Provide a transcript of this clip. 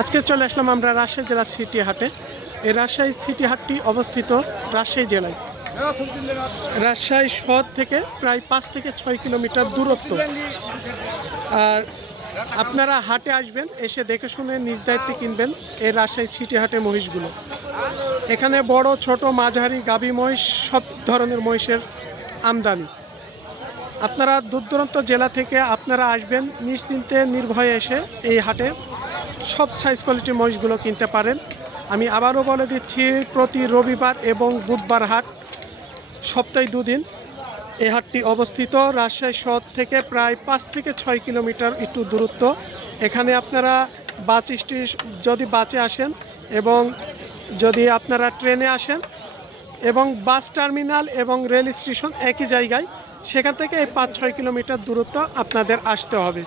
আজকে চলে আসলাম আমরা রাজশাহী জেলার সিটি হাটে। এই রাজশাহী সিটি হাটটি অবস্থিত রাজশাহী জেলায়। রাজশাহী শহর থেকে প্রায় 5 থেকে 6 কিলোমিটার দূরত্ব। আর আপনারা হাটে আসবেন, এসে দেখে শুনে নিজ দায়িত্বে কিনবেন এই রাজশাহী সিটি হাটে মহিষগুলো। এখানে বড় ছোট মাঝারি গাভী মহিষ সব ধরনের মহিষের আমদানি। আপনারা দূর দূরান্ত জেলা থেকে আপনারা আসবেন, নিশ্চিন্তে নির্ভয়ে এসে এই হাটে সব সাইজ কোয়ালিটির মহিষগুলো কিনতে পারেন। আমি আবারও বলে দিচ্ছি, প্রতি রবিবার এবং বুধবার হাট, সপ্তাহে 2 দিন এই হাটটি অবস্থিত। রাজশাহী শহর থেকে প্রায় 5 থেকে 6 কিলোমিটার একটু দূরত্ব। এখানে আপনারা বাস স্টেশন, যদি বাসে আসেন এবং যদি আপনারা ট্রেনে আসেন, এবং বাস টার্মিনাল এবং রেল স্টেশন একই জায়গায়, সেখান থেকে এই 5-6 কিলোমিটার দূরত্ব আপনাদের আসতে হবে।